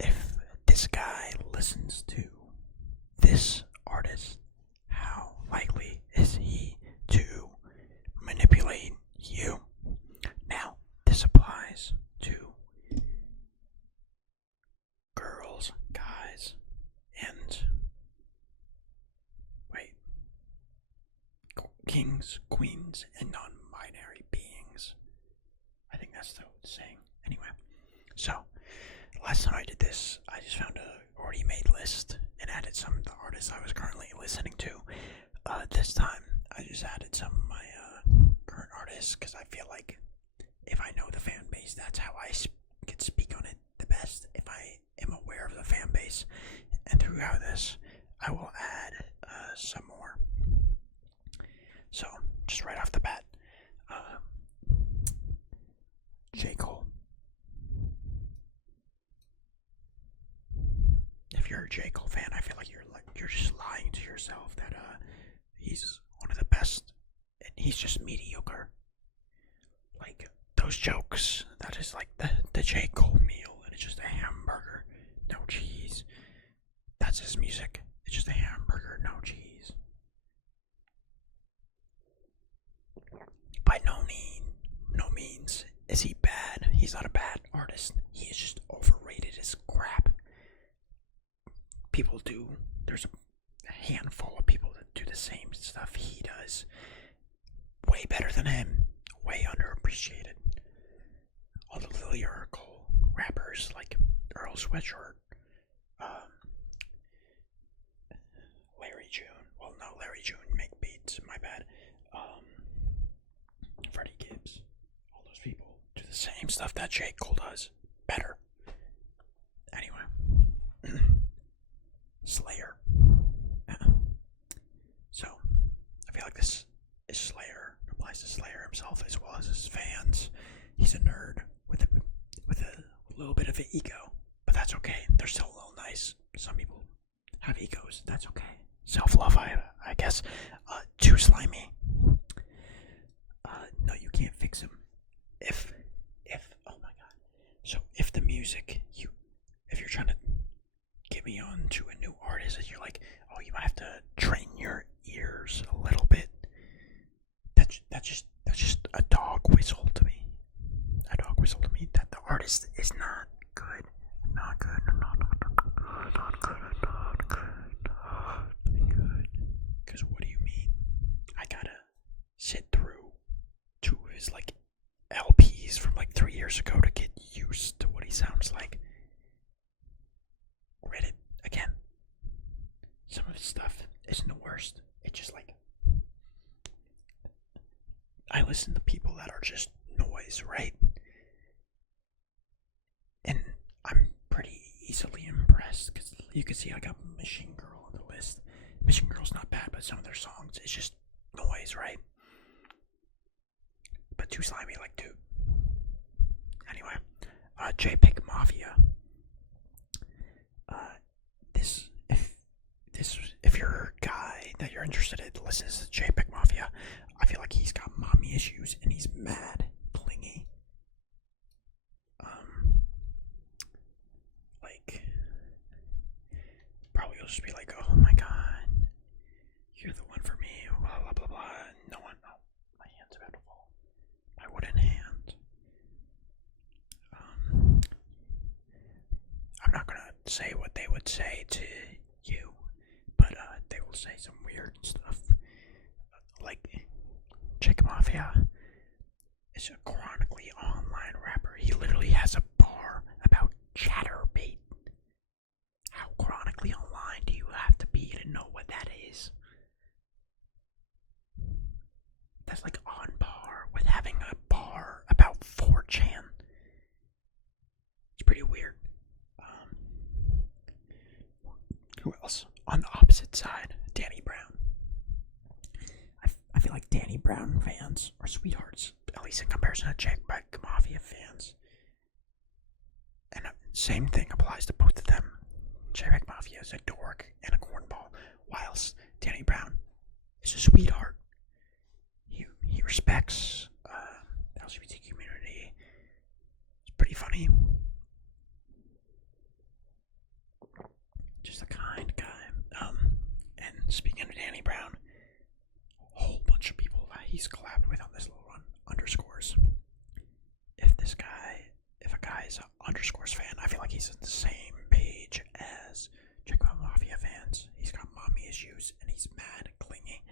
if this guy listens to this artist, how likely is he to manipulate you? Now, this applies to girls, guys, and wait, kings, queens, and non-binary beings. I think that's the saying. Anyway, so last time I did this, I just found a already made list and added some of the artists I was currently listening to. This time, I just added some of my current artists because I feel like if I know the fan base, that's how I can speak on it the best. If I am aware of the fan base, and throughout this, I will add some more. So, just right off the bat, J. Cole. If you're a J. Cole fan, I feel like you're just lying to yourself that he's one of the best, and he's just mediocre. Like those jokes, that is like the J. Cole meal, and it's just a hamburger, no cheese. That's his music. It's just a hamburger, no cheese. By no means is he bad. He's not a bad artist. He is just overrated as crap. People do. There's a handful of people that do the same stuff he does. Way better than him. Way underappreciated. All the lyrical rappers like Earl Sweatshirt, Larry June. Well, no, Larry June make beats. My bad. Freddie Gibbs. All those people do the same stuff that J. Cole does. Better. Anyway. Slayer. So, I feel like this is Slayer. Applies to Slayer himself as well as his fans. He's a nerd with a little bit of an ego, but that's okay. They're still a little nice. Some people have egos. That's okay. Self-love, I guess. Too slimy. No, you can't fix him. If oh my god. So if the music if you're trying to get me on to a new artist and you're like, oh, you might have to train your ears a little bit. That's just a dog whistle to me. A dog whistle to me that the artist is not good. Not good. Not good. Because what do you mean? I gotta sit through two of his like LPs from like 3 years ago to get used to what he sounds like. Read it again. Some of his stuff isn't the worst. It's just like I listen to people that are just noise, right? And I'm pretty easily impressed because you can see I got Machine Girl on the list. Machine Girl's not bad, but some of their songs it's just noise, right? But too slimy, like dude. Anyway, JPEG Mafia. If you're a guy that you're interested in listens to JPEG Mafia, I feel like he's got mommy issues and he's mad clingy. Like probably will just be like, oh my god, you're the one for me, blah blah blah blah. No one, oh, my hand's about to fall. My wooden hand. I'm not gonna say what they would say to you, but they will say some weird stuff. Like, Chick Mafia is a chronically online rapper. He literally has a bar about chatterbait. How chronically online do you have to be to know what that is? That's like on par with having a bar about 4chan. It's pretty weird. Who else? On the opposite side, Danny Brown. I feel like Danny Brown fans are sweethearts, at least in comparison to JPEG Mafia fans. And same thing applies to both of them. JPEG Mafia is a dork and a cornball, whilst Danny Brown is a sweetheart. He respects. he's collabed with on this little run, underscores. If a guy is an underscores fan, I feel like he's on the same page as Checkpoint Mafia fans. He's got mommy issues and he's mad, clingy.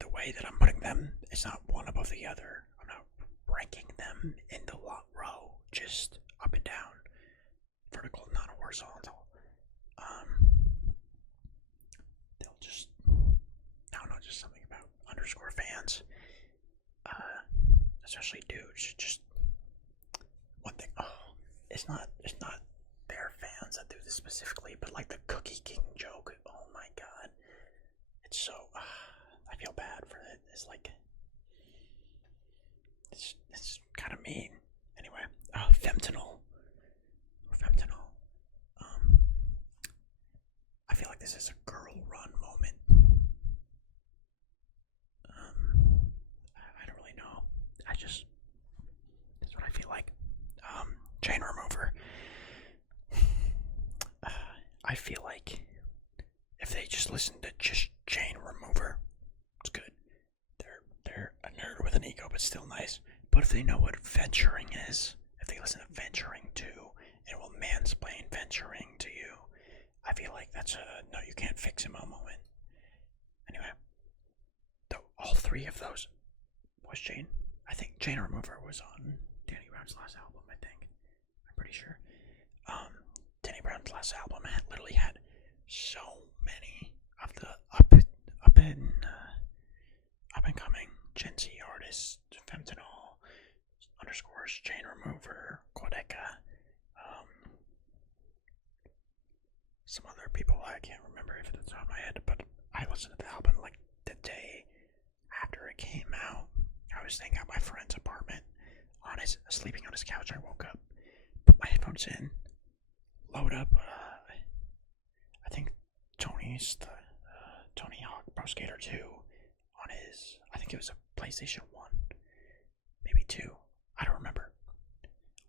The way that I'm putting them is not one above the other. I'm not ranking them in the row, just up and down, vertical, not horizontal. They'll just, I don't know, just something about underscore fans, especially dudes. Just one thing. Oh, it's not their fans that do this specifically, but like the Cookie King joke. Oh my god, it's so. I feel bad for it. It's like it's kind of mean. Anyway, fentanyl. I feel like this is a girl run moment. I don't really know. That's what I feel like. Chain remover. I feel like if they just listen to just chain remover, it's good. They're a nerd with an ego, but still nice. But if they know what venturing is, if they listen to venturing too, it will mansplain venturing to you. I feel like that's a no, you can't fix him a moment. Anyway, all three of those was chain. I think chain remover was on Danny Brown's last album. I think I'm pretty sure. Danny Brown's last album literally had so many of the up and coming Gen Z artists, fentanyl, underscores, chain remover, Quadeca, some other people I can't remember if it's on my head, but I listened to the album like the day after it came out. I was staying at my friend's apartment, sleeping on his couch. I woke up, put my headphones in, load up. I think Tony's the Tony Hawk Pro Skater 2 on his. I think it was a PlayStation 1, maybe 2. I don't remember.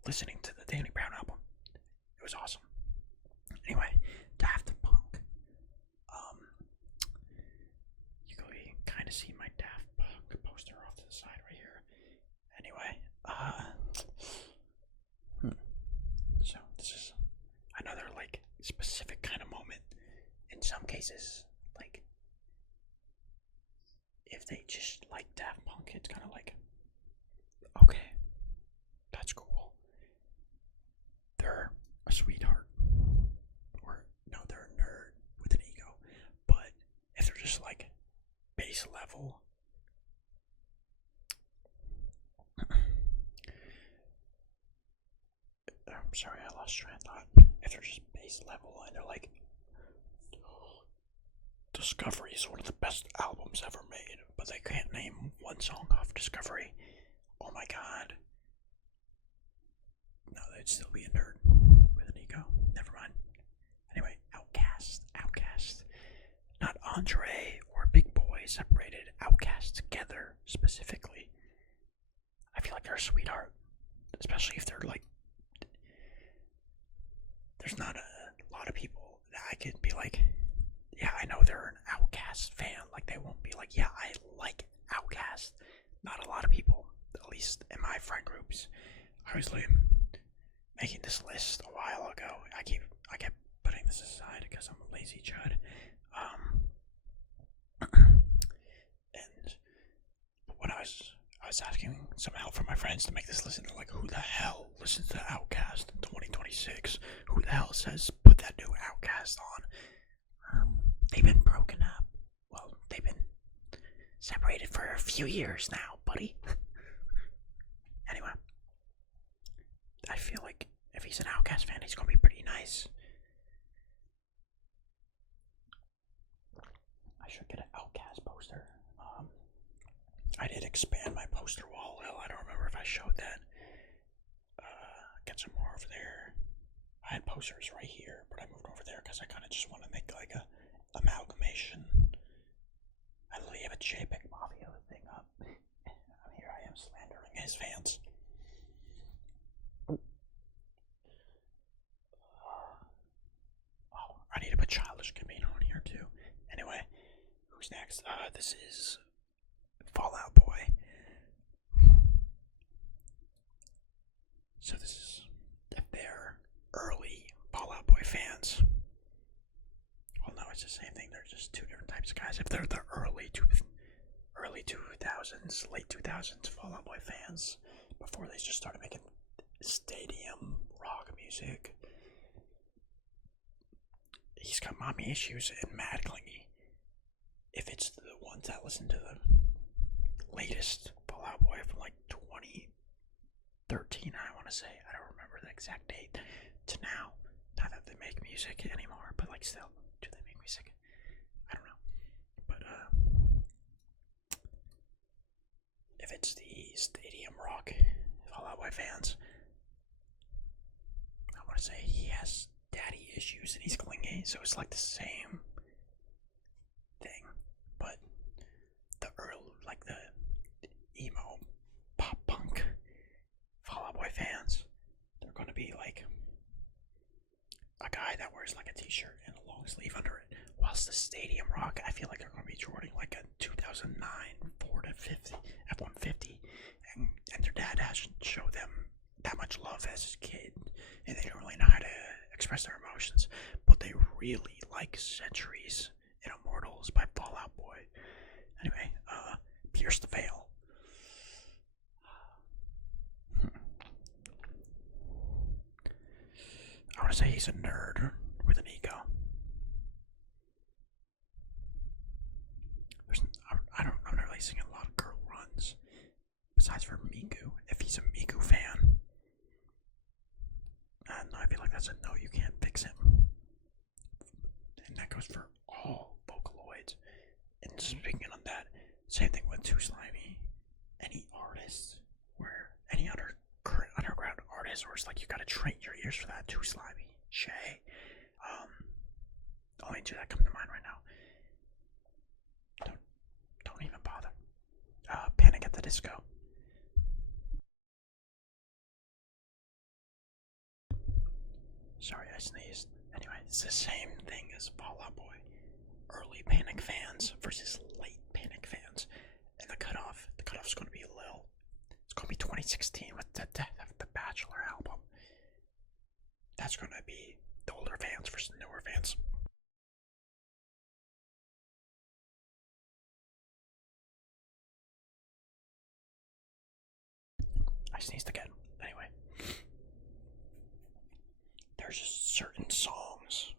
Listening to the Danny Brown album, it was awesome. Anyway, Daft Punk. You can kind of see my Daft Punk poster off to the side right here. Anyway, so this is another like specific kind of moment. In some cases, like if they just like Daft Punk, it's kind of like, okay, that's cool. They're a sweetheart. Or, no, they're a nerd with an ego. But if they're just like base level, I'm sorry, I lost train of thought. If they're just base level and they're like, Discovery is one of the best albums ever made, but they can't name one song off Discovery. Oh my god. No, they'd still be a nerd with an ego. Never mind. Anyway, Outkast. Not Andre or Big Boy separated. Outkast together, specifically. I feel like they're a sweetheart. Especially if they're like... There's not a lot of people that I could be like, yeah, I know they're an Outkast fan. Like, they won't be like, yeah, I like Outkast. Not a lot of people, at least in my friend groups. I was like making this list a while ago. I kept putting this aside because I'm a lazy chud. And when I was asking some help from my friends to make this list, and they're like, who the hell listens to Outkast in 2026? Who the hell says put that new Outkast on? They've been broken up. Well, they've been separated for a few years now, buddy. Anyway, I feel like if he's an Outkast fan, he's gonna be pretty nice. I should get an Outkast poster. I did expand my poster wall. Hell, I don't remember if I showed that. Get some more over there. I had posters right here, but I moved over there because I kind of just want to make like a amalgamation. I literally have a JPEG Mafia thing up. And here I am slandering his fans. Oh, I need to put Childish Gambino on here too. Anyway, who's next? This is it's the same thing. They're just two different types of guys. If they're the early 2000s, late 2000s Fall Out Boy fans, before they just started making stadium rock music, he's got mommy issues and mad clingy. If it's the ones that listen to the latest Fall Out Boy from like 2013, I want to say, I don't remember the exact date, to now, not that they make music anymore, but like still, do they make music? I don't know. But if it's the stadium rock Fall Out Boy fans, I want to say he has daddy issues and he's clingy, so it's like the same thing, but the early, like the emo pop punk Fall Out Boy fans, they're gonna be like a guy that wears like a t-shirt and a long sleeve under it, whilst the stadium rock, I feel like they're gonna be joining like a 2009 Ford F-150, and their dad hasn't showed them that much love as a kid, and they don't really know how to express their emotions, but they really like Centuries and Immortals by Fall Out Boy. Anyway, Pierce the Veil. I want to say he's a nerd with an ego. I'm not really seeing a lot of girl runs, besides for Miku. If he's a Miku fan, I feel like that's a no, you can't fix him. And that goes for all Vocaloids. And speaking of that, same thing with Too Slimy. Any artists where any other current underground artist, or it's like you gotta train your ears for that. Too Slimy, Shay, only two that come to mind right now. Don't even bother. Panic at the Disco. Sorry, I sneezed. Anyway, it's the same thing as Fall Out Boy. Early Panic fans versus late Panic fans. And the cutoff's going to be Lil. It's going to be 2016 with the death of the Bachelor album. That's going to be the older fans versus the newer fans. I sneezed again. Anyway, there's just certain songs.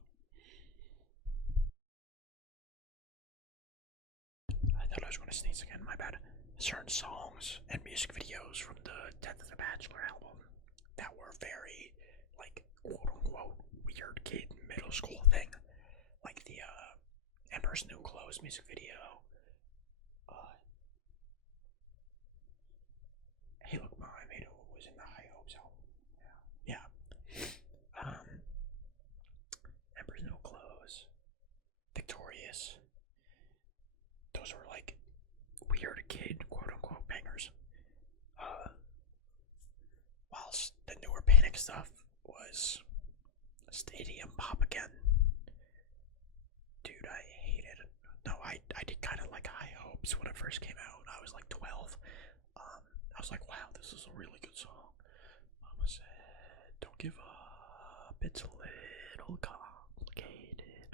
I thought I was going to sneeze again, my bad. Certain songs and music videos from the Death of the Bachelor album that were very, like, quote unquote, weird kid middle school thing. Like the Emperor's New Clothes music video. Hey Look Ma, I made it was in the High Hopes album. Yeah. Emperor's New Clothes. Victorious. Those were like weird kid quote unquote bangers. Whilst the newer Panic stuff was stadium pop again. Dude, I hated it. No, I did kind of like High Hopes when it first came out. I was like 12. I was like, wow, this is a really good song. Mama said, don't give up. It's a little complicated.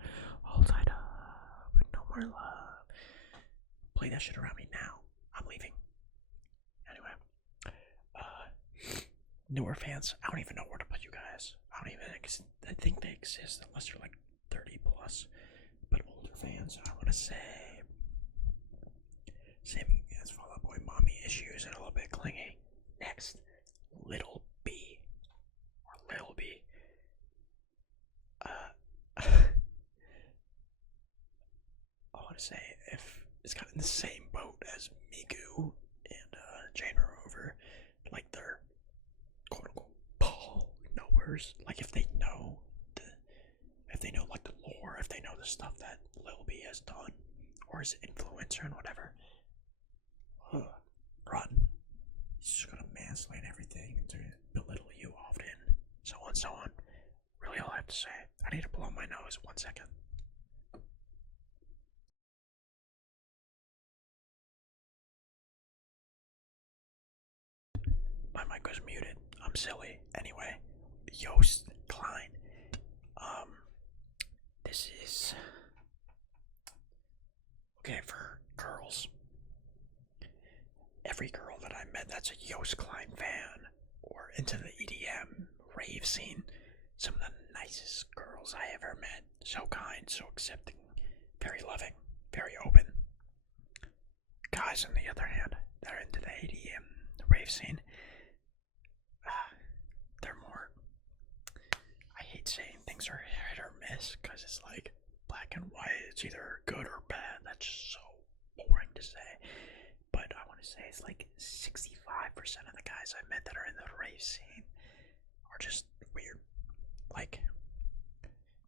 All tied up, but no more love. Play that shit around me now. I'm leaving. Anyway, newer fans, I don't even know where to put you guys. I think they exist unless you're like 30 plus. But older fans, I want to say, same as Fall Out Boy, mommy issues and a little bit clingy. Next, Little B. Or Lil B. I want to say if it's kind of in the same boat as Miku and Jane Rover, like they're quote unquote ball knowers. Like if they know like the lore, if they know the stuff that Lil B has done, or is an influencer and whatever, run. He's just gonna mansplain everything to belittle you often, so on, so on. Really, all I have to say. I need to blow my nose. 1 second. My mic was muted. I'm silly. Anyway, Yost Klein. This is so kind, so accepting, very loving, very open. Guys, on the other hand, that are into the ADM, the rave scene, they're more. I hate saying things are hit or miss because it's like black and white. It's either good or bad. That's just so boring to say. But I want to say it's like 65% of the guys I met that are in the rave scene are just weird. Like,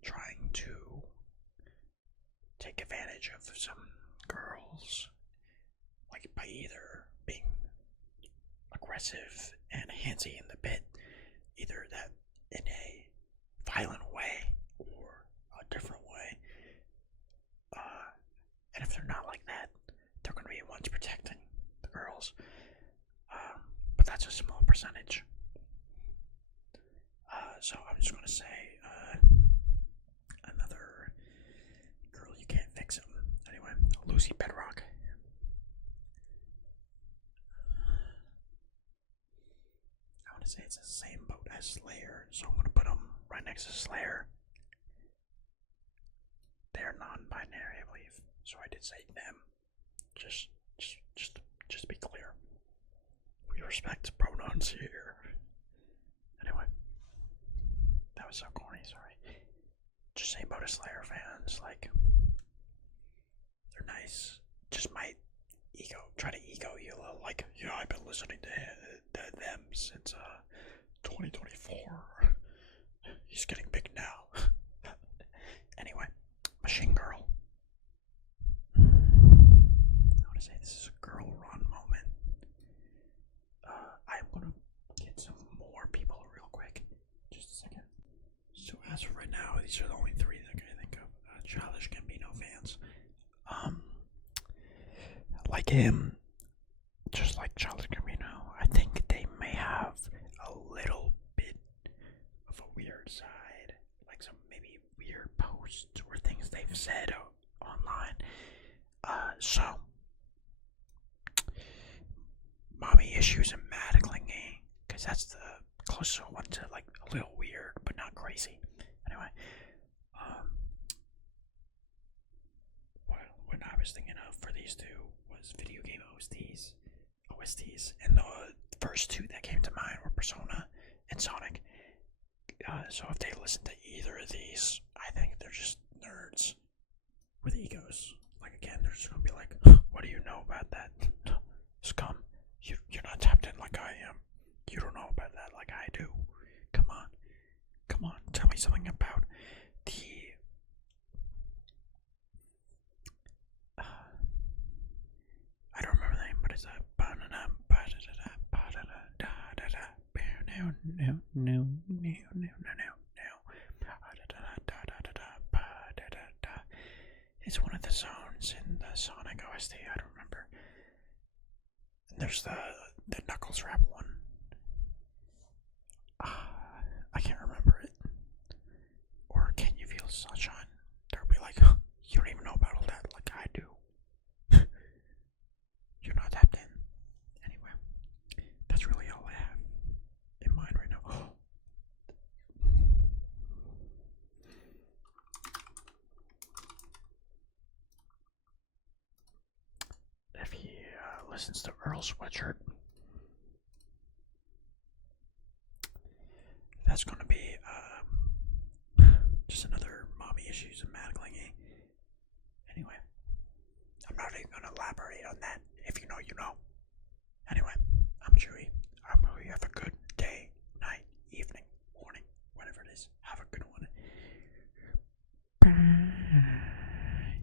trying to take advantage of some girls, like by either being aggressive and handsy in the bit, either that in a violent way or a different way. And if they're not like that, they're going to be the ones protecting the girls. But that's a small percentage. So I'm just going to say another girl you can't fix him. Anyway, Lucy Bedrock. I want to say it's the same boat as Slayer, so I'm going to put them right next to Slayer. They're non-binary, I believe, so I did say them. Just be clear. We respect pronouns here. Anyway, that was so corny. Sorry. Just saying about the Slayer fans, like, they're nice. Just might try to ego you a little. Like, yeah, I've been listening to them since 2024. He's getting big now. Anyway, Machine Girl. I want to say this is a girl run moment. I'm gonna get some more people real quick. Just a second. So as of right now, these are the only three that I can think of. Childish Gambino fans. Like him, just like Childish Gambino, I think they may have a little bit of a weird side, like some maybe weird posts or things they've said online. So mommy issues and mad clingy, because that's the closest one to like a little weird but not crazy. Anyway, what I was thinking of for these two was video game OSTs, and the first two that came to mind were Persona and Sonic. So if they listen to either of these, I think they're just nerds with egos. Like, again, they're just gonna be like, what do you know about that? Scum. You're not tapped in like I am. You don't know about that like I do. Come on, tell me something about the I don't remember the name, but it's a it's one of the zones in the Sonic OST. I don't remember. And there's the Knuckles rap one. I can't remember it. Or Can You Feel Sunshine? They'll be like, you don't even know about all that like I do. You're not tapped in. Anyway, that's really all I have in mind right now. If he listens to Earl Sweatshirt, that's going to be just another mommy issues and mad clingy. Anyway, I'm not even going to elaborate on that. If you know, you know. Anyway, I'm Chewy. I hope you have a good